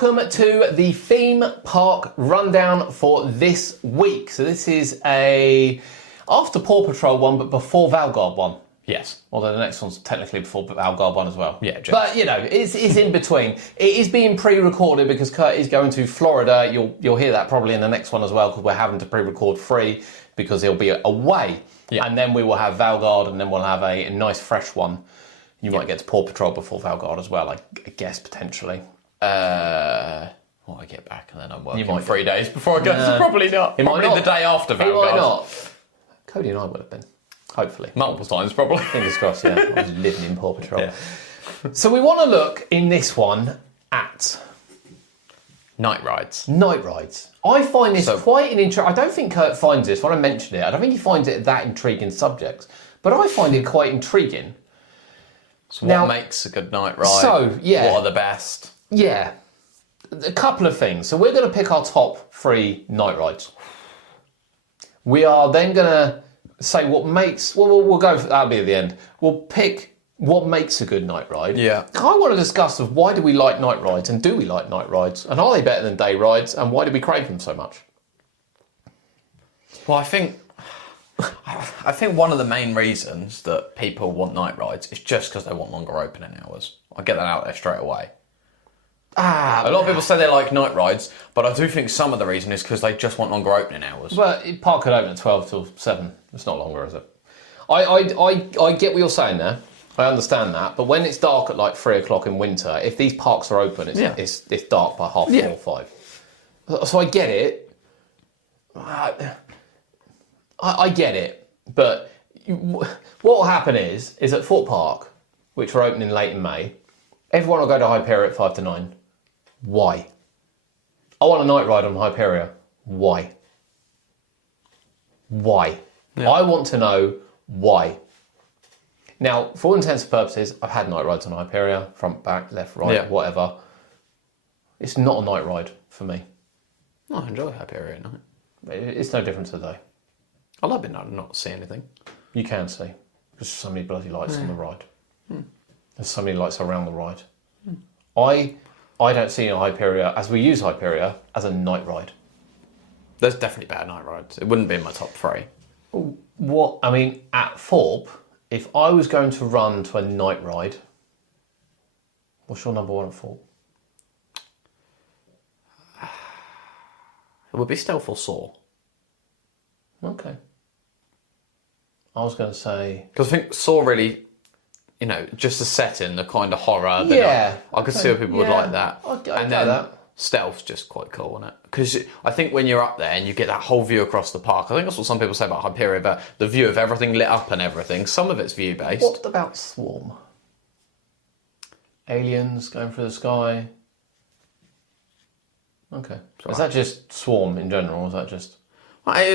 welcome to the theme park rundown for this week. So this is a after Paw Patrol one, but before Valgard one. Yes. Although the next one's technically before Valgard one as well. Yeah, just. But, you know, it's in between. It is being pre-recorded because Kurt is going to Florida. You'll hear that probably in the next one as well because we're having to pre-record free because he'll be away. Yeah. And then we will have Valgard and then we'll have a nice fresh one. You might get to Paw Patrol before Valgard as well, I guess, potentially. I get back and then I'm working You might 3 days before I go. So probably not. Probably the day after Valgard. He might not. Cody and I would have been. Hopefully. Multiple times, probably. Fingers crossed, yeah. I was living in Paw Patrol. Yeah. So we want to look in this one at night rides. Night rides. I find this quite an interesting... I don't think Kurt finds this, when I mentioned it, I don't think he finds it that intriguing subject, but I find it quite intriguing. So what makes a good night ride? So, yeah. What are the best? Yeah. A couple of things. So we're going to pick our top 3 night rides. We are then going to say what makes... Well, we'll go... That'll be at the end. We'll pick what makes a good night ride. Yeah. I want to discuss of why do we like night rides and do we like night rides? And are they better than day rides? And why do we crave them so much? Well, I think one of the main reasons that people want night rides is just because they want longer opening hours. I'll get that out there straight away. A lot of people say they like night rides, but I do think some of the reason is because they just want longer opening hours. Well, park could open at 12 till 7. It's not longer, is it? I get what you're saying there. I understand that. But when it's dark at like 3 o'clock in winter, if these parks are open, it's dark by half 4 or 5. So I get it. I get it. But what will happen is at Fort Park, which we're opening late in May, everyone will go to Hyperia at 5 to 9. Why? I want a night ride on Hyperia. Why? Why? Yeah. I want to know why. Now, for all intents and purposes, I've had night rides on Hyperia, front, back, left, right, whatever. It's not a night ride for me. I enjoy Hyperia at night. It's no different today. I love it now to not see anything. You can see. Because there's so many bloody lights on the ride. There's so many lights around the ride. I don't see Hyperia, as we use Hyperia, as a night ride. There's definitely bad night rides. It wouldn't be in my top 3. At Thorpe, if I was going to run to a night ride, what's your number 1 at Thorpe? It would be Stealth or Saw. Okay. I was going to say... Because I think Saw really... You know, just the setting, the kind of horror. I could see how people would like that. And then that. Stealth's just quite cool, isn't it? Because I think when you're up there and you get that whole view across the park, I think that's what some people say about Hyperia, about the view of everything lit up and everything. Some of it's view-based. What about Swarm? Aliens going through the sky? Okay. Is that just Swarm in general, or is that just...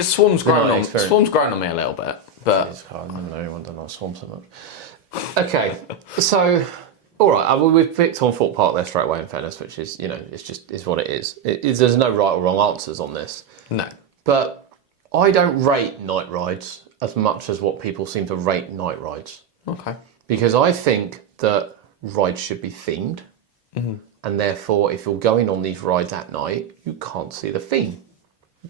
Swarm's grown on me a little bit, but... I don't know anyone doesn't like Swarm so much. Okay, so, all right, we've picked on Fort Park there straight away, in fairness, which is, you know, it's what it is. There's no right or wrong answers on this. No. But I don't rate night rides as much as what people seem to rate night rides. Okay. Because I think that rides should be themed, and therefore, if you're going on these rides at night, you can't see the theme.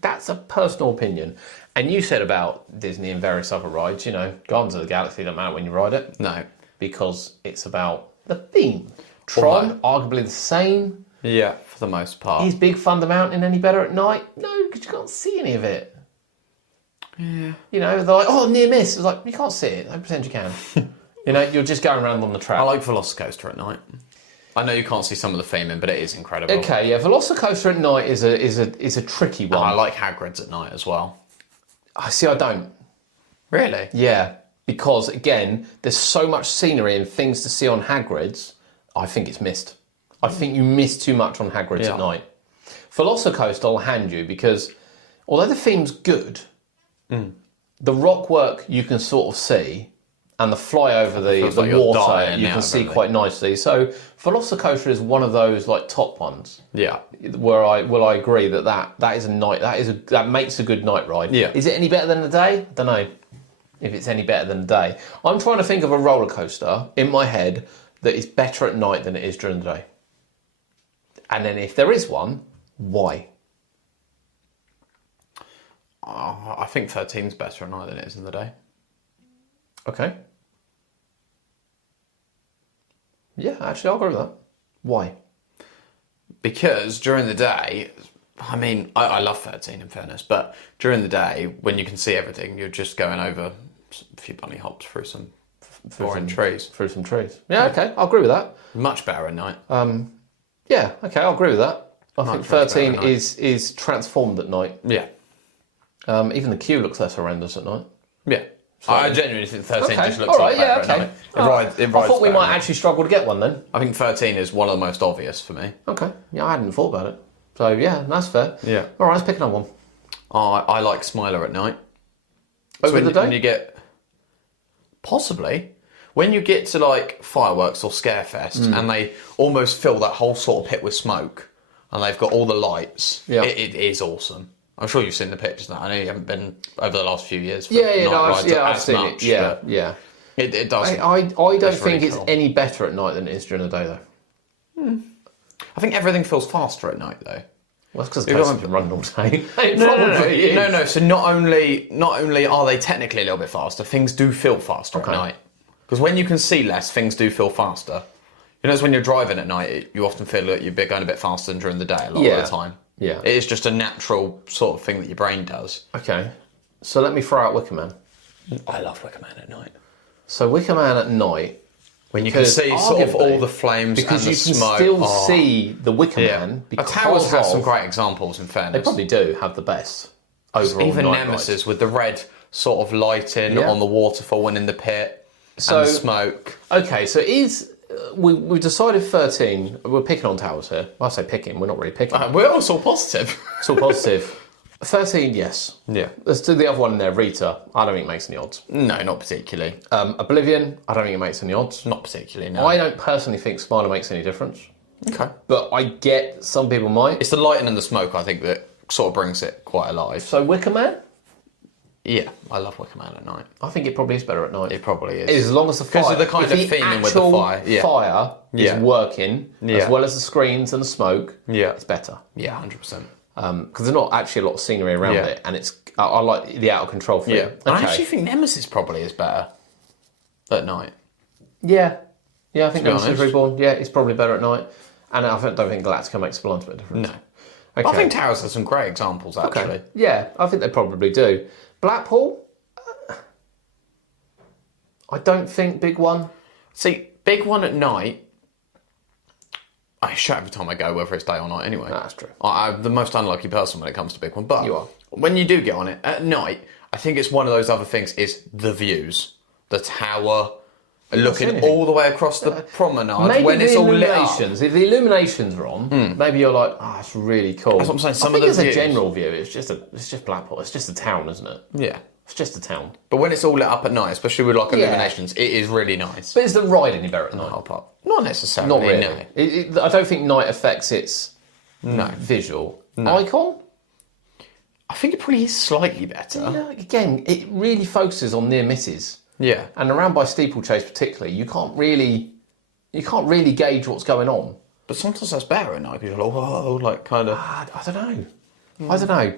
That's a personal opinion. And you said about Disney and various other rides, you know, Guardians of the Galaxy don't matter when you ride it. No. Because it's about the theme. Tron, arguably the same. Yeah, for the most part. Is Big Thunder Mountain any better at night? No, because you can't see any of it. Yeah. You know, they're like, oh, near miss. It's like, you can't see it. Don't pretend you can. You know, you're just going around on the track. I like Velocicoaster at night. I know you can't see some of the theming, but it is incredible. Okay, yeah, Velocicoaster at night is a tricky one. I like Hagrid's at night as well. I see. I don't. Really? Yeah, because again, there's so much scenery and things to see on Hagrid's. I think it's missed. I think you miss too much on Hagrid's at night. Velocicoaster I'll hand you because although the theme's good, the rock work you can sort of see. And the fly over the water you can see quite nicely. So Velocicoaster is one of those like top ones. Yeah. Where I agree that is a night that makes a good night ride. Yeah. Is it any better than a day? I don't know if it's any better than a day. I'm trying to think of a roller coaster in my head that is better at night than it is during the day. And then if there is one, why? I think 13's better at night than it is in the day. Okay. Yeah, actually, I'll agree with that. Why? Because during the day, I mean, I love 13 in fairness, but during the day, when you can see everything, you're just going over a few bunny hops through some boring trees. Through some trees. Yeah, okay, I'll agree with that. Much better at night. Yeah, okay, I'll agree with that. I think much better 13 at night. is transformed at night. Yeah. Even the queue looks less horrendous at night. Yeah. I genuinely think 13 Okay, just looks all a right, lot better yeah, at okay. night. It rides I thought we better might at night. actually struggle to get one then. I think 13 is one of the most obvious for me. Okay, yeah, I hadn't thought about it. So yeah, that's fair. Yeah. All right, let's pick another one. I like Smiler at night. Over the day? When you get... Possibly. When you get to like fireworks or Scarefest and they almost fill that whole sort of pit with smoke and they've got all the lights, Yeah. it is awesome. I'm sure you've seen the pictures of that. I know you haven't been over the last few years. For Yeah, night no, rides I've as seen much, it. Yeah, but yeah. It does. I don't That's think really it's cool. any better at night than it is during the day though. I think everything feels faster at night though. Well, that's because the You've coast got- has been running all day. It No, probably is. no. So not only are they technically a little bit faster, things do feel faster Okay. at night. Because when you can see less, things do feel faster. You know, it's when you're driving at night, you often feel that you're going a bit faster than during the day a lot Yeah. of the time. Yeah. It is just a natural sort of thing that your brain does. Okay, so let me throw out Wicker Man. I love Wicker Man at night. So Wicker Man at night, When you can because see sort of arguably- all the flames because and you the can smoke. still Oh. see the Wicker Yeah. Man because Towers has some of- great examples, in fairness. They probably do have the best overall Even night Nemesis rides. with the red sort of lighting Yeah. on the waterfall and in the pit So- and the smoke. Okay, so we've decided 13. We're picking on Towers here. Well, I say picking. We're not really picking. We're also positive. It's all positive. 13, yes. Yeah. Let's do the other one in there. Rita. I don't think it makes any odds. No, not particularly. Oblivion. I don't think it makes any odds. Not particularly, no. I don't personally think Smiler makes any difference, Okay. but I get some people might. It's the lighting and the smoke, I think, that sort of brings it quite alive. So Wicker Man. Yeah, I love Wicker Man at night. I think it probably is better at night. It probably is. As long as the fire, Because of the kind if of the theming with the actual fire, yeah. fire Yeah. is working Yeah. as well as the screens and the smoke. Yeah. It's better Yeah, 100%. because there's not actually a lot of scenery around Yeah. it, and I like the out of control feel. Yeah. I Okay. actually think Nemesis probably is better at night. Yeah, I think be Nemesis honest. Reborn. Yeah, it's probably better at night, and I don't think Galactica makes a blind bit of difference. No. Okay. I think Towers has some great examples, actually. Okay. Yeah, I think they probably do. Blackpool. I don't think big one. See, big one at night, I shut every time I go, whether it's day or night anyway. That's true. I'm the most unlucky person when it comes to big one. But You are. when you do get on it, at night, I think it's one of those other things is the views. The tower, seen looking anything. all the way across the promenade Maybe when the it's all lit up. illuminations. If the illuminations are on, maybe you're like, "Ah, it's really cool." That's what I'm saying, some I of think the as a views- general view, it's just Blackpool. It's just a town, isn't it? Yeah. It's just a town. But when it's all lit up at night, especially with like Yeah. illuminations, it is really nice. But is the ride any better at night? Whole part. Not necessarily, Not really. no. I don't think night affects its No. visual icon. I think it probably is slightly better. Yeah, again, it really focuses on near misses. Yeah. And around by Steeplechase particularly, you can't really gauge what's going on. But sometimes that's better at night because you're like, whoa, like kind of. I don't know. I don't know.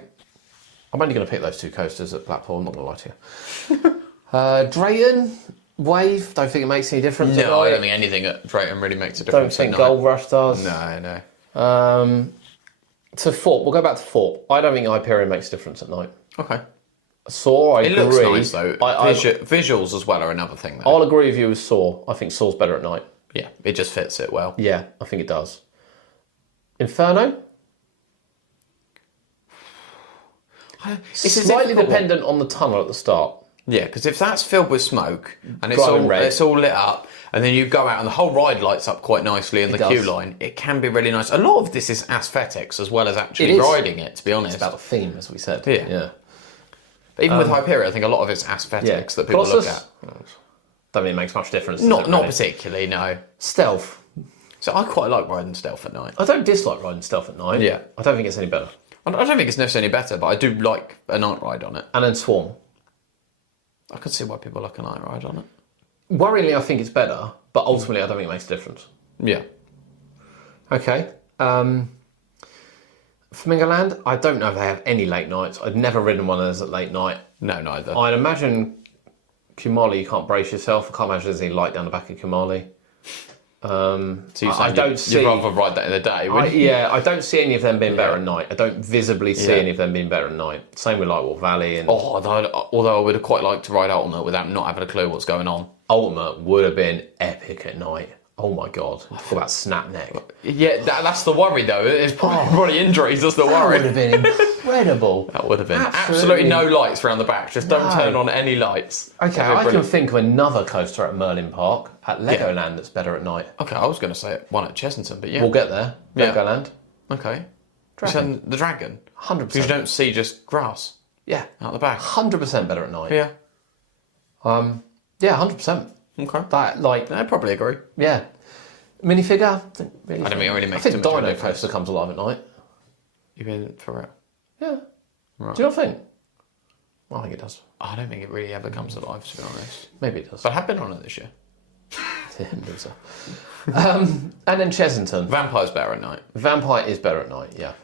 I'm only going to pick those two coasters at Blackpool. I'm not going to lie to you. Drayton, Wave. Don't think it makes any difference. at No, I night. don't think anything at Drayton really makes a Don't difference. think at night. Gold Rush does. No, no. To Fort. We'll go back to Fort. I don't think Hyperion makes a difference at night. Okay. Saw, I It agree. looks nice though. I, Visuals as well are another thing though. I'll agree with you with Saw. I think Saw's better at night. Yeah, it just fits it well. Yeah, I think it does. Inferno? It's a Slightly difficult one. dependent on the tunnel at the start. Yeah, because if that's filled with smoke and Glowing red. it's all lit up, and then you go out and the whole ride lights up quite nicely in the does. queue line, it can be really nice. A lot of this is aesthetics as well as It actually is. riding it. To be honest, It's about the theme, as we said. Yeah. But even with Hyperion, I think a lot of it's aesthetics that people look at. Don't think it makes much difference. does Not it, not really? particularly, no. Stealth. So I quite like riding stealth at night. I don't dislike riding stealth at night. Yeah. I don't think it's any better. I don't think it's necessarily better, but I do like a night ride on it. And then Swarm. I can see why people like a night ride on it. Worryingly, I think it's better, but ultimately, I don't think it makes a difference. Yeah. Okay. Flamingo Land, I don't know if they have any late nights. I've never ridden one of those at late night. No, neither. I'd imagine Kumali, you can't brace yourself. I can't imagine there's any light down the back of Kumali. So I don't see. You'd rather ride that in the day, wouldn't you? Yeah, I don't see any of them being better at night. I don't visibly see any of them being better at night. Same with Lightwall Valley and Although I would have quite liked to ride Ultimate without not having a clue what's going on. Ultimate would have been epic at night. Oh my god! Talk about snap neck. Yeah, that's the worry though. It's probably injuries. That's the That worry. would have been incredible. That would have been Absolutely. absolutely no lights around the back. Just don't turn on any lights. Okay, I can think of another coaster at Merlin Park at Legoland that's better at night. Okay, I was going to say one at Chessington, but yeah. We'll get there. Yeah. Legoland. Okay. Dragon. The dragon. 100%. Because you don't see just grass Yeah. out the back. 100% better at night. Yeah. Yeah, 100%. Okay. That, like, I probably agree. yeah. Minifigure? I don't think I don't think it really makes I too think much of a Dino difference. Coaster comes alive at night. You mean for it? Yeah. Right. Do you not think? I think it does. I don't think it really ever comes alive, to be honest. Maybe it does. But I have been on it this year. Yeah, I think so. And then Chessington. Vampire's better at night. Vampire is better at night, yeah.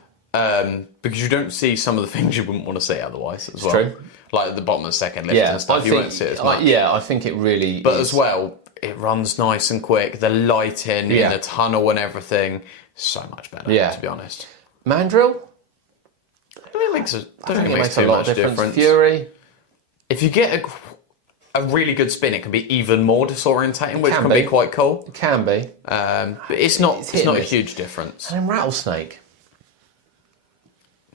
Because you don't see some of the things you wouldn't want to see otherwise as well. true. Like at the bottom of the second lift Yeah, and stuff, you won't see it as much. I think it really But is. as well, it runs nice and quick. The lighting Yeah. in the tunnel and everything, so much better, Yeah. to be honest. Mandrill? I think it makes I think it makes a too lot much of difference. difference. Fury? If you get a really good spin, it can be even more disorientating, which can be quite cool. It can be. But it's not It's hit and a miss. huge difference. And then Rattlesnake?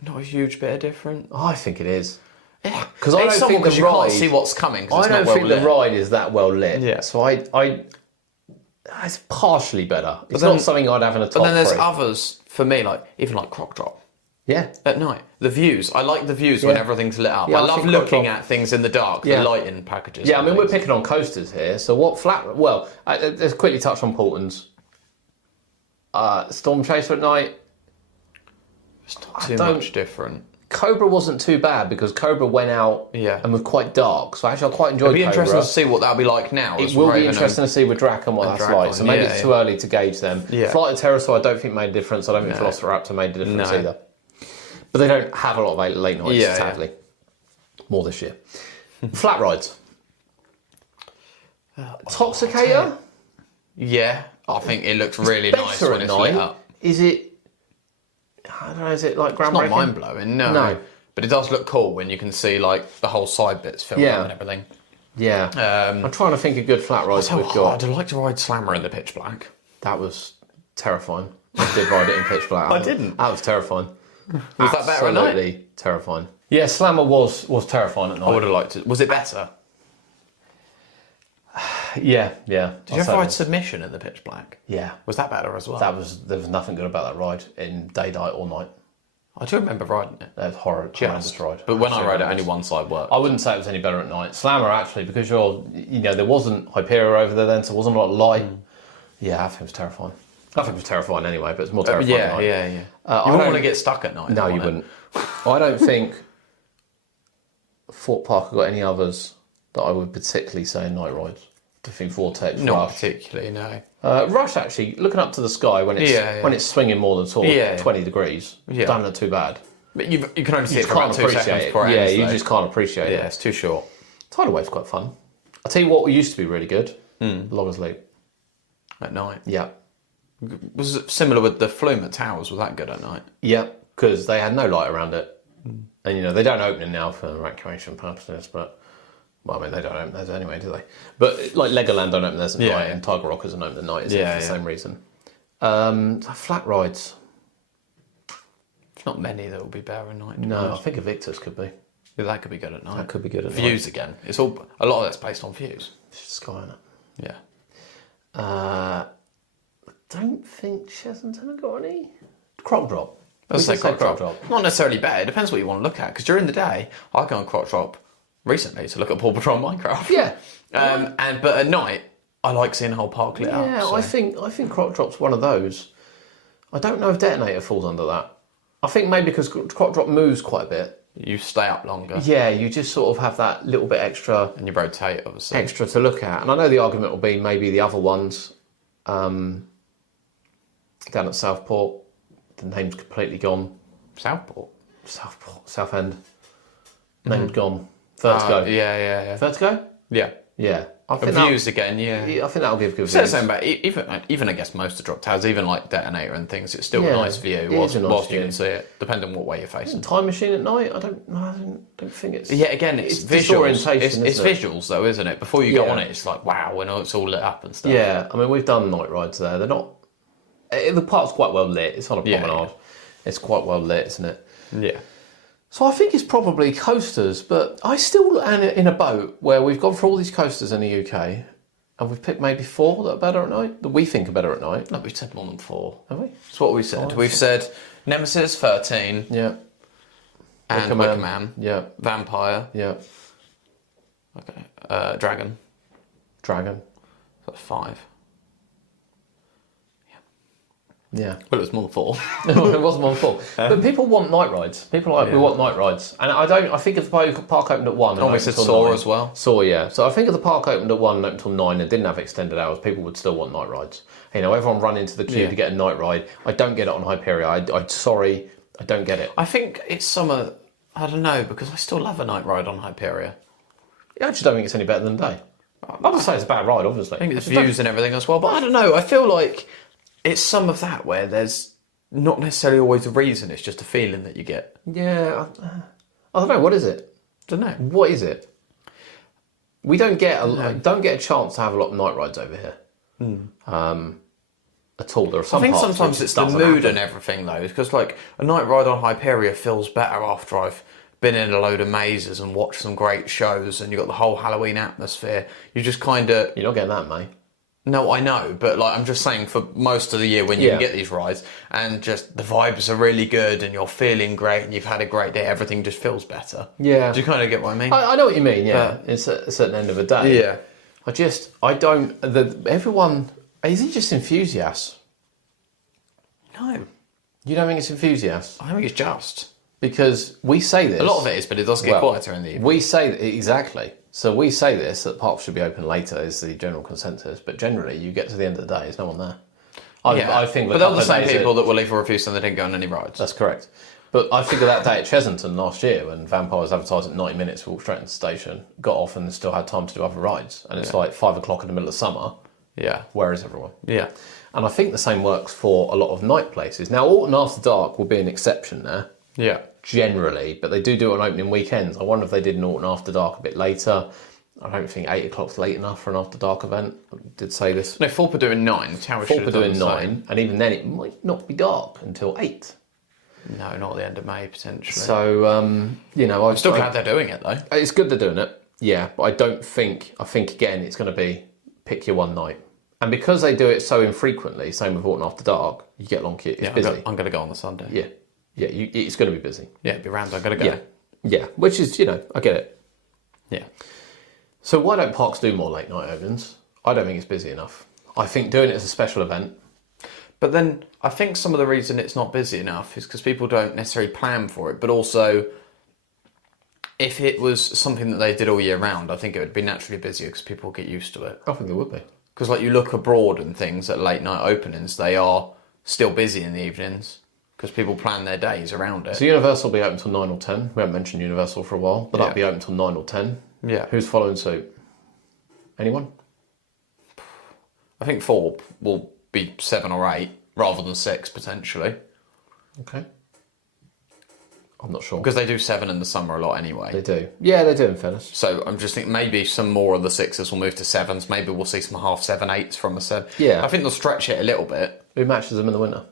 Not a huge bit of difference. Oh, I think it is. Yeah. Because I don't think the you ride... can't see what's coming. 'Cause I it's don't not well think lit. the ride is that well lit. Yeah. So it's partially better. It's then- not something I'd have in a top But then there's three. others for me, like even like Croc Drop Yeah. at night. The views, I like the views when Yeah. everything's lit up. Yeah, I I love think Croc looking Drop- at things in the dark. Yeah. The lighting packages. Yeah, I and mean, we're things. picking on coasters here. So what flat... Well, let's quickly touch on Portons. Storm Chaser at night. It's not too don't- much different. Cobra wasn't too bad because Cobra went out Yeah. and was quite dark. So actually, I quite enjoyed It'll be Cobra. interesting to see what that'll be like now. It will be interesting to see with Draken what that's Draken, like. So maybe yeah, it's yeah. too early to gauge them. Yeah. Flight of Pterosaur I don't think made a difference. I don't think No. Velociraptor made a difference No. either. But they don't have a lot of late nights, Yeah, sadly. More this year. Flat rides. Toxicator? Yeah, I think it looks really nice Better when at it's lit night. up. Is it... I don't know, is it like It's not groundbreaking? mind blowing, no. No. But it does look cool when you can see like the whole side bits filled Yeah. up and everything. Yeah. I'm trying to think of good flat rides So we've hard. got. I'd like to ride Slammer in the pitch black. That was terrifying. I did ride it in pitch black. I didn't. That was terrifying. Was that better at night? Absolutely terrifying. Yeah, Slammer was terrifying at I would night. have liked it. Was it better? Yeah. Did you ever ride Submission in the pitch black? Yeah. Was that better as well? There was nothing good about that ride in daylight or night. I do remember riding it. That was horrendous ride. But when I Absolutely rode it, horrendous. only one side worked. I wouldn't say it was any better at night. Slammer actually, because there wasn't Hyperion over there then, so there wasn't a lot of light. Yeah, I think it was terrifying. I think it was terrifying anyway, but it's more terrifying at night. Yeah. I You don't- wouldn't want to get stuck at night. No, on you it. wouldn't. I don't think Fort Parker got any others that I would particularly say are night rides. I think Vortex, Not Rush. particularly, no. Rush actually, looking up to the sky when it's when it's swinging more than sort of 20 degrees, doesn't look too bad. But you can only see You it for can't about 2 appreciate seconds it. before it Yeah, ends, you though. just can't appreciate Yeah, it. it's too short. Tidal Wave's quite fun. I'll tell you what used to be really good. Loggers Leap. At night. Yeah. Was it similar with the Flume at Towers? Was that good at night? Yeah, because they had no light around it. And, they don't open it now for evacuation purposes, but, well, I mean, they don't open those anyway, do they? But, like, Legoland don't open theirs at night, and Tiger Rock doesn't open at night, is it, for the same reason. Flat rides. There's not many that will be better at night. to be No, I honest. think Evictus could be. Yeah, that could be good at night. That could be good at night. Views again. It's all a lot of that's based on views. It's Sky on it. Yeah. Don't think Chessington have got any. Croc Drop. Let's We say could Croc Drop. Not necessarily bad. It depends what you want to look at. Because during the day, I go on Croc Drop recently to look at Paw Patrol Minecraft. Yeah. But at night, I like seeing the whole park lit up. Yeah, so- I think Croc Drop's one of those. I don't know if Detonator falls under that. I think maybe because Croc Drop moves quite a bit. You stay up longer Yeah, you just sort of have that little bit extra and you rotate, obviously. to look at. And I know the argument will be maybe the other ones down at Southport The name's completely gone. Southport. Southend. Name's gone. Vertigo. Yeah. Vertigo? Yeah. Yeah. I And views again, yeah. I think that'll give good So views. same about even I guess most of drop towers, even like Detonator and things, it's still Yeah, a nice view it whilst, is a nice whilst you view. can see it, depending on what way you're facing. Time Machine at night? I don't think it's... Yeah, again, it's visuals. disorientation, It's isn't it? visuals though, isn't it? Before you go Yeah. on it, it's like wow, when it's all lit up and stuff. Yeah, I mean, we've done night rides there. They're not... The park's quite well lit. It's on a Yeah, promenade. It's quite well lit, isn't it? Yeah. So I think it's probably coasters, but I still am in a boat where we've gone for all these coasters in the UK, and we've picked maybe 4 that are better at night, that we think are better at night. No, we've said more than 4. Have we? That's what we said. We've said Nemesis 13 Yeah. and Wicker Man, Yeah. Vampire, Yeah. okay, Dragon. Dragon. That's 5. Yeah. Well, it was more than 4. It wasn't one full. But people want night rides. People are like, we want night rides. And I think if the park opened at 1... and Oh, we opened said till Saw 9 as well. Saw, yeah. So I think if the park opened at 1 and opened till 9 and didn't have extended hours, people would still want night rides. You know, everyone run into the queue to get a night ride. I don't get it on Hyperia. I'm sorry, I don't get it. I think it's summer. I don't know, because I still love a night ride on Hyperia. I just don't think it's any better than day. I'm not saying it's a bad ride, obviously. I think it's views and everything as well, but I don't know. I feel like it's some of that where there's not necessarily always a reason. It's just a feeling that you get. Yeah, I don't know. What is it? Don't know. What is it? We don't get a chance to have a lot of night rides over here. At all. There are some I think parts sometimes which it's the doesn't mood happen. and everything though, because like a night ride on Hyperia feels better after I've been in a load of mazes and watched some great shows, and you've got the whole Halloween atmosphere. You just kind of You're not getting that, mate. no, I know, but like I'm just saying for most of the year when you can get these rides and just the vibes are really good and you're feeling great and you've had a great day, everything just feels better. Yeah. Do you kind of get what I mean? I know what you mean, yeah. It's at a certain end of a day. Yeah. Everyone, is it just enthusiasts? No, You don't think it's enthusiasts? I think it's just. Because we say this. A lot of it is, but it does get quieter in the evening. We say exactly. So we say this, that parks should be open later is the general consensus, but generally you get to the end of the day, there's no one there. I think but they're the same people that will leave a review saying they didn't go on any rides. That's correct. But I think of that day at Chesington last year when Vampire was advertised at 90 minutes, walked straight into the station, got off and still had time to do other rides. And it's like 5 o'clock in the middle of summer. Yeah. Where is everyone? Yeah. And I think the same works for a lot of night places. Now, Alton After Dark will be an exception there, Yeah. generally, but they do it on opening weekends. I wonder if they did an Alton After Dark a bit later. I don't think 8 o'clock's late enough for an After Dark event. I did say this. No, Thorpe are doing 9. Tower Thorpe are doing 9, and even then it might not be dark until 8. No, not at the end of May, potentially. So, I'm still glad they're doing it, though. It's good they're doing it, yeah, but I think again it's going to be pick your one night. And because they do it so infrequently, same with Alton After Dark, you get long queue. It's busy. I'm going to go on the Sunday. Yeah, it's going to be busy. Yeah, it'll be round. I'm going to go. Yeah, which is, I get it. Yeah. So why don't parks do more late night opens? I don't think it's busy enough. I think doing it as a special event. But then I think some of the reason it's not busy enough is because people don't necessarily plan for it, but also if it was something that they did all year round, I think it would be naturally busier because people get used to it. I think there would be. Because like you look abroad and things at late night openings, they are still busy in the evenings because people plan their days around it. So Universal will be open till 9 or 10. We haven't mentioned Universal for a while, but that'll be open till 9 or 10. Yeah. Who's following suit? Anyone? I think Thorpe will be 7 or 8 rather than 6 potentially. Okay. I'm not sure. Because they do 7 in the summer a lot They anyway. do. Yeah, they do, in fairness. So I'm just thinking maybe some more of the 6s will move to 7s. Maybe we'll see some half 7, 8s from a 7. Yeah. I think they'll stretch it a little bit. Who matches them in the winter?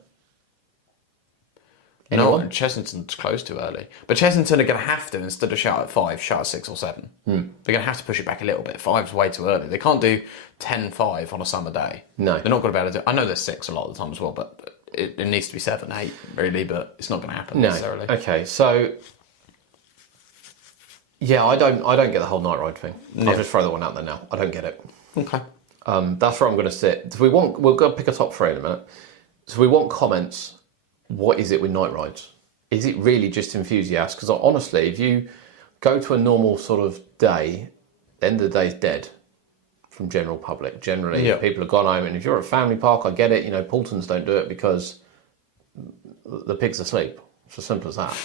No, Anyone? Chesington's close too early. But Chesington are going to have to, instead of shut at 5, shut at 6 or 7. They're going to have to push it back a little bit. 5's way too early. They can't do 10-5 on a summer day. No. They're not going to be able to do it. I know there's 6 a lot of the time as well, but it needs to be 7, 8, really, but it's not going to happen necessarily. Okay, so... Yeah, I don't get the whole night ride thing. I'll just throw that one out there now. I don't get it. Okay. That's where I'm going to sit. So we'll go pick a top 3 in a minute. So we want comments. What is it with night rides? Is it really just enthusiasts? Because honestly, if you go to a normal sort of day, the end of the day's dead from general public. Generally, people have gone home. And if you're at a family park, I get it. Paultons don't do it because the pig's asleep. It's as simple as that.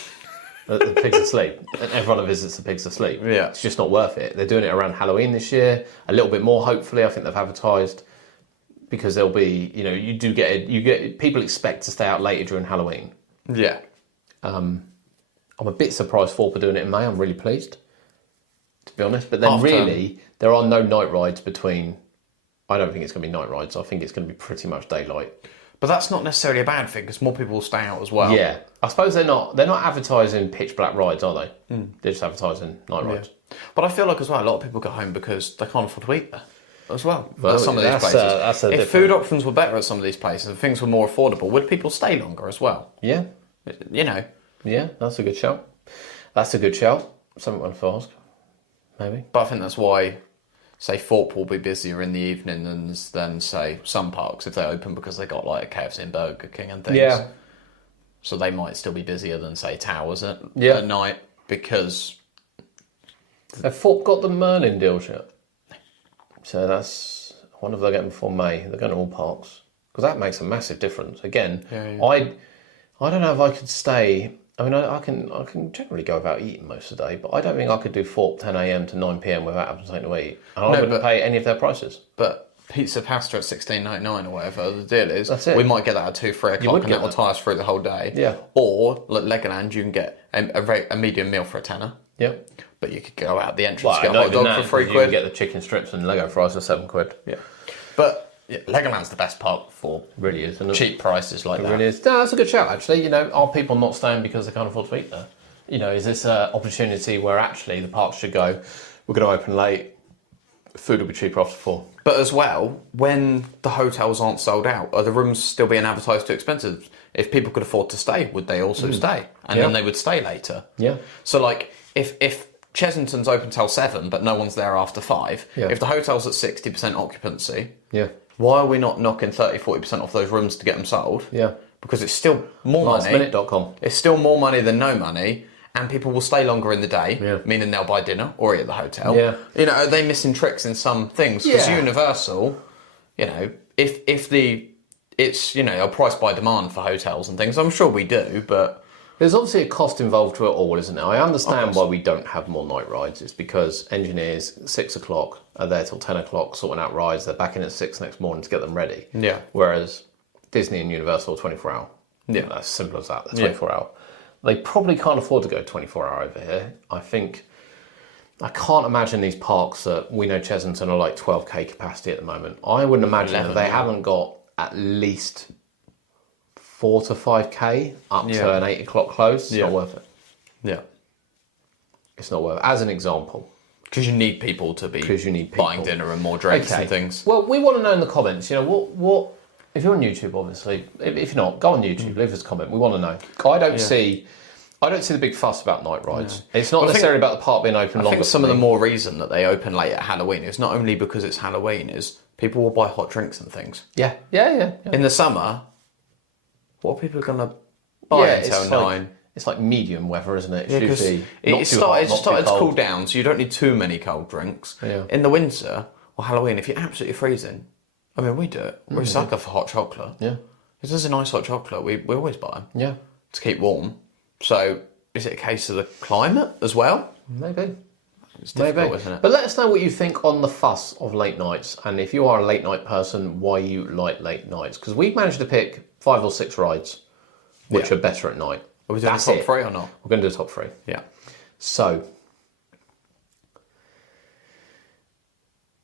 The pig's asleep, and everyone who visits the pig's asleep. Yeah. It's just not worth it. They're doing it around Halloween this year, a little bit more. Hopefully, I think they've advertised because there'll be, you get people expect to stay out later during Halloween. Yeah. I'm a bit surprised Thorpe are doing it in May. I'm really pleased, to be honest. But then really, there are no night rides between. I don't think it's going to be night rides. I think it's going to be pretty much daylight. But that's not necessarily a bad thing because more people will stay out as well. Yeah, I suppose they're not advertising pitch black rides, are they? They're just advertising night rides. But I feel like as well, a lot of people go home because they can't afford to eat there as well. Well, At some of these that's places. a If food options were better at some of these places and things were more affordable, would people stay longer as well? Yeah, Yeah, that's a good shout. That's a good shout. Something to ask, maybe. But I think that's why, say, Thorpe will be busier in the evening than say some parks if they open because they got like a KFC and Burger King and things. Yeah. So they might still be busier than say Towers at night because. Have Thorpe got the Merlin deals yet? So that's. I wonder if they're getting before May. They're going to all parks because that makes a massive difference. Again, I don't know if I could stay. I mean, I can generally go about eating most of the day, but I don't think I could do Thorpe 10 a.m. to 9 p.m. without having something to eat. And I wouldn't pay any of their prices. But pizza pasta at $16.99 or whatever the deal is, that's it. We might get that at 2-3 o'clock and that will tie us through the whole day. Yeah. Or like Legoland, you can get a medium meal for a tenner. Yeah. But you could go out the entrance get a hot dog for £3. You can get the chicken strips and Lego fries for £7. Yeah. But Legoland's the best park for really is, isn't it? cheap prices like that. It really is. No, that's a good shout, actually. Are people not staying because they can't afford to eat there? Is this an opportunity where actually the parks should go, we're going to open late, food will be cheaper after 4? But as well, when the hotels aren't sold out, are the rooms still being advertised too expensive? If people could afford to stay, would they also stay? And then they would stay later. Yeah. So like, if Chesington's open till 7, but no one's there after 5, if the hotel's at 60% occupancy, why are we not knocking 30-40% off those rooms to get them sold? Yeah. Because it's still more money. Lastminute.com. It's still more money than no money, and people will stay longer in the day, meaning they'll buy dinner or eat at the hotel. Yeah. Are they missing tricks in some things? Because Universal, if it's a price by demand for hotels and things, I'm sure we do, but there's obviously a cost involved to it all, isn't there? I understand why we don't have more night rides. It's because engineers, 6 o'clock, are there till 10 o'clock sorting out rides. They're back in at 6 next morning to get them ready. Yeah. Whereas Disney and Universal are 24 hour. Yeah. That's as simple as that. They're 24 hour. They probably can't afford to go 24 hour over here. I can't imagine these parks that we know Chesington are like 12k capacity at the moment. I wouldn't imagine that they haven't got at least 4 to 5k up to an 8 o'clock close. It's not worth it. Yeah. It's not worth it. As an example. Because you need people to be buying dinner and more drinks and things. Well, we want to know in the comments, what if you're on YouTube, obviously. If you're not, go on YouTube, leave us a comment. We want to know. I don't see the big fuss about night rides. Yeah. It's not necessarily about the park being open longer. I think some of the more reason that they open late at Halloween is not only because it's Halloween, is people will buy hot drinks and things. Yeah. In the summer, what are people going to buy until 9? It's like medium weather, isn't it? It's usually it started to cool down, so you don't need too many cold drinks. Yeah. In the winter or Halloween, if you're absolutely freezing, I mean, we do it. We're a sucker for hot chocolate. Yeah. If there's a nice hot chocolate, we always buy them. Yeah. To keep warm. So, is it a case of the climate as well? Maybe. It's difficult, isn't it? But let us know what you think on the fuss of late nights, and if you are a late night person, why you like late nights. Because we've managed to pick 5 or 6 rides which are better at night. Are we doing the top 3 or not? We're going to do the top 3. Yeah. So,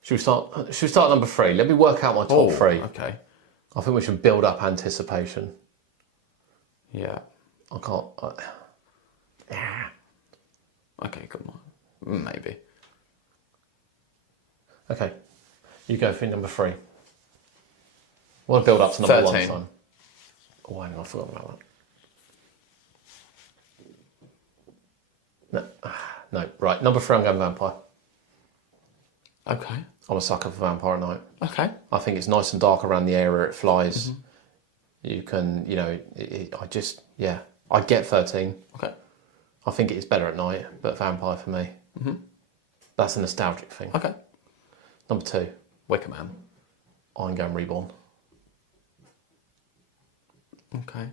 should we start at number 3? Let me work out my top 3. Okay. I think we should build up anticipation. Yeah. I can't. Okay, come on. Maybe. Okay. You go for number 3. We'll build up to number 1 13. time. Oh, hang on, I forgot about that. No, right. Number 3, I'm going vampire. Okay. I'm a sucker for vampire at night. Okay. I think it's nice and dark around the area it flies. You can, I get 13. Okay. I think it is better at night, but vampire for me. That's a nostalgic thing. Okay. Number 2, Wicker Man. I'm going Reborn. Okay.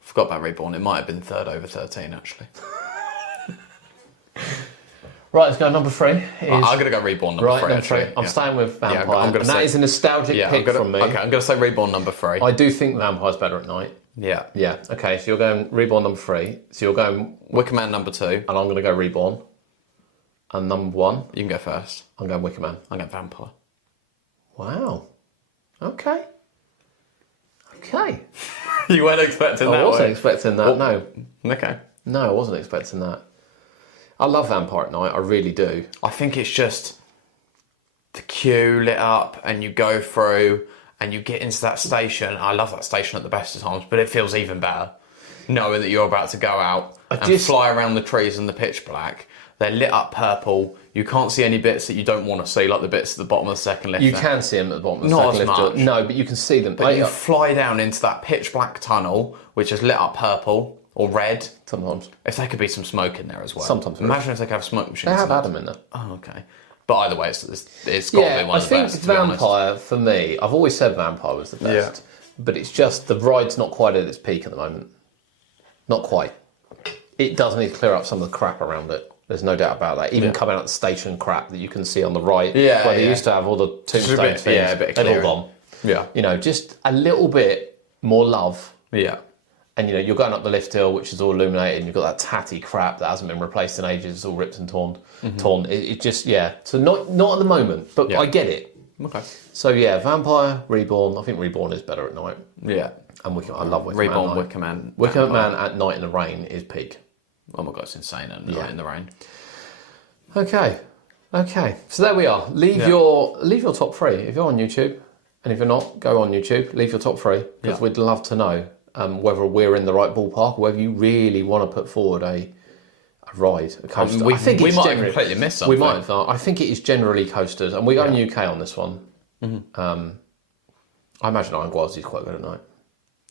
Forgot about Reborn. It might have been 3rd over 13, actually. Right, let's go. Number 3 is... I'm going to go Reborn number 3, number 3. actually. I'm staying with Vampire. I'm gonna and say, that is a nostalgic pick from me. Okay, I'm going to say Reborn number 3. I do think Vampire's better at night. Yeah. Yeah, okay, so you're going Reborn number 3. So you're going... Wicker Man number 2. And I'm going to go Reborn. And number 1... You can go first. I'm going Wicker Man. I'm going Vampire. Wow. Okay. Okay. You weren't expecting that, I wasn't expecting that, no. Okay. No, I wasn't expecting that. I love Vampire at Night, I really do. I think it's just the queue lit up and you go through and you get into that station. I love that station at the best of times, but it feels even better knowing that you're about to go out and fly around the trees in the pitch black. They're lit up purple. You can't see any bits that you don't want to see, like the bits at the bottom of the second lift. You can see them at the bottom of the Not second as lift. much. No, but you can see them. But you fly down into that pitch black tunnel, which is lit up purple or red. Sometimes. If there could be some smoke in there as well. Sometimes. Imagine if they could have smoke machines. They have had them in there. Oh, okay. But either way, it's got to be one of the best. I think Vampire, for me, I've always said Vampire was the best. Yeah. But it's just, the ride's not quite at its peak at the moment. Not quite. It does need to clear up some of the crap around it. There's no doubt about that. Even coming out the station crap that you can see on the right, where they used to have all the tombstone things, they've all gone. Yeah. You know, just a little bit more love. Yeah. And, you know, you're going up the lift hill, which is all illuminated, and you've got that tatty crap that hasn't been replaced in ages. It's all ripped and torn. It just, So not at the moment, but I get it. Okay. So, Vampire, Reborn. I think Reborn is better at night. Yeah. And I love Wicker Reborn, Man. Wicker Man. Wicker Man at night in the rain is peak. Oh my god, it's insane at night in the rain. Okay. So there we are. Leave your top 3 if you're on YouTube, and if you're not, go on YouTube. Leave your top 3 because we'd love to know whether we're in the right ballpark, or whether you really want to put forward a ride, a coaster. I think we might have completely missed something. We might have. I think it is generally coasters, and we're going UK on this one. I imagine Iron Gwazi is quite good at night.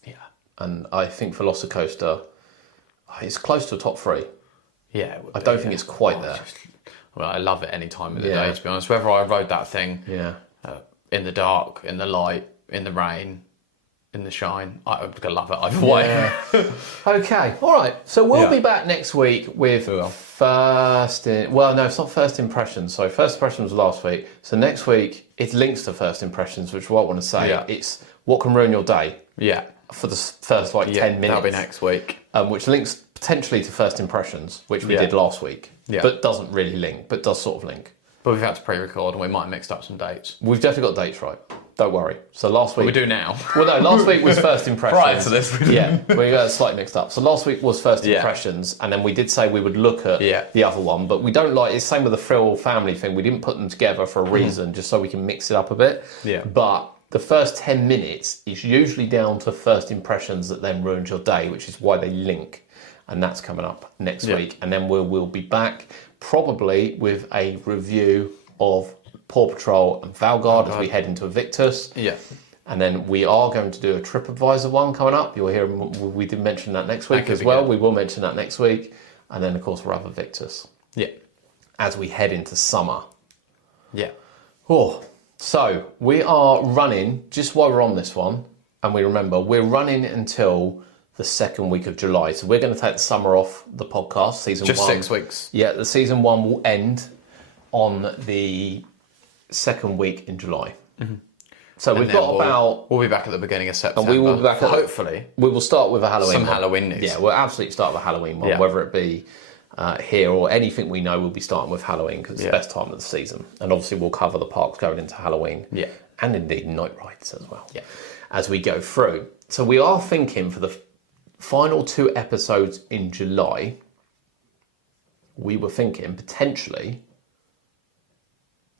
Yeah. And I think Velocicoaster, it's close to a top 3. Yeah. I don't think it's quite there. Well, I love it any time of the day, to be honest. Whether I rode that thing in the dark, in the light, in the rain, in the shine, I'm going to love it either way. Okay, all right. So we'll be back next week with it's not first impressions. So first impressions was last week. So next week, it links to first impressions, which is what I want to say. Yeah. It's what can ruin your day. Yeah. For the first 10 minutes. That'll be next week. Which links potentially to first impressions, which we did last week. Yeah. But doesn't really link, but does sort of link. But we've had to pre-record and we might have mixed up some dates. We've definitely got dates right. Don't worry. So last week... We do now. Well, no, last week was first impressions. Prior to this, we didn't. We got slightly mixed up. So last week was first impressions, and then we did say we would look at the other one, but we don't like... It's the same with the Frill family thing. We didn't put them together for a reason, just so we can mix it up a bit. Yeah. But the first 10 minutes is usually down to first impressions that then ruins your day, which is why they link. And that's coming up next week. And then we'll be back probably with a review of Paw Patrol and Valgard as we head into Invictus. Yeah. And then we are going to do a TripAdvisor one coming up. You'll hear, we did mention that next week as well. Good. We will mention that next week. And then, of course, we'll have Invictus. Yeah. As we head into summer. Yeah. Oh, so we are running, just while we're on this one, and we remember, we're running until the second week of July. So we're going to take the summer off the podcast, season just 1. Just 6 weeks. Yeah, the season 1 will end on the second week in July. Mm-hmm. So we've got We'll be back at the beginning of September. And we will be back hopefully. We will start with a Halloween Some one. Halloween news. Yeah, we'll absolutely start with a Halloween one, whether it be here or anything we know, we'll be starting with Halloween because it's the best time of the season. And obviously we'll cover the parks going into Halloween. Yeah. And indeed night rides as well. Yeah. As we go through. So we are thinking for the final 2 episodes in July, we were thinking potentially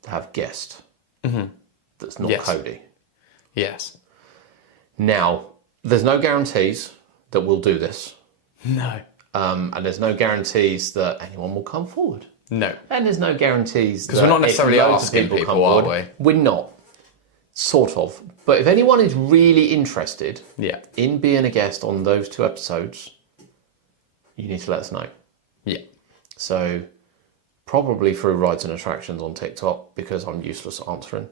to have guest that's not Cody. Yes. Now, there's no guarantees that we'll do this. No. And there's no guarantees that anyone will come forward. No. And there's no guarantees because we're not necessarily asking people, are we? We're not. Sort of. But if anyone is really interested in being a guest on those 2 episodes, you need to let us know. Yeah. So probably through Rides and Attractions on TikTok because I'm useless at answering.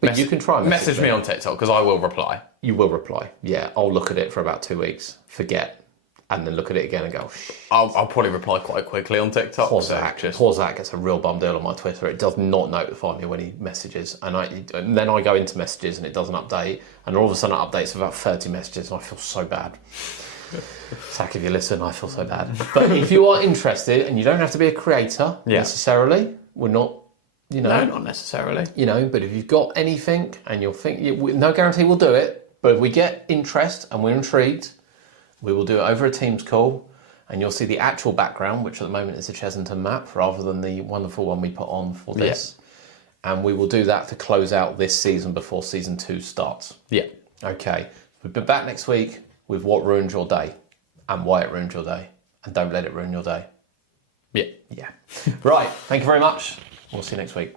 But you can try and message me on TikTok because I will reply. You will reply. Yeah, I'll look at it for about 2 weeks, forget, and then look at it again and go, I'll probably reply quite quickly on TikTok. Poor Zach gets a real bum deal on my Twitter. It does not notify me when he messages. And then I go into messages and it doesn't update. And all of a sudden it updates about 30 messages and I feel so bad. Zach, if you listen, I feel so bad. But if you are interested, and you don't have to be a creator necessarily, we're not, No, not necessarily. But if you've got anything and you'll think, no guarantee we'll do it, but if we get interest and we're intrigued, we will do it over a Teams call, and you'll see the actual background, which at the moment is a Chessington map, rather than the wonderful one we put on for this. Yeah. And we will do that to close out this season before season 2 starts. Yeah. Okay. We'll be back next week with what ruined your day and why it ruined your day. And don't let it ruin your day. Yeah. Yeah. Right. Thank you very much. We'll see you next week.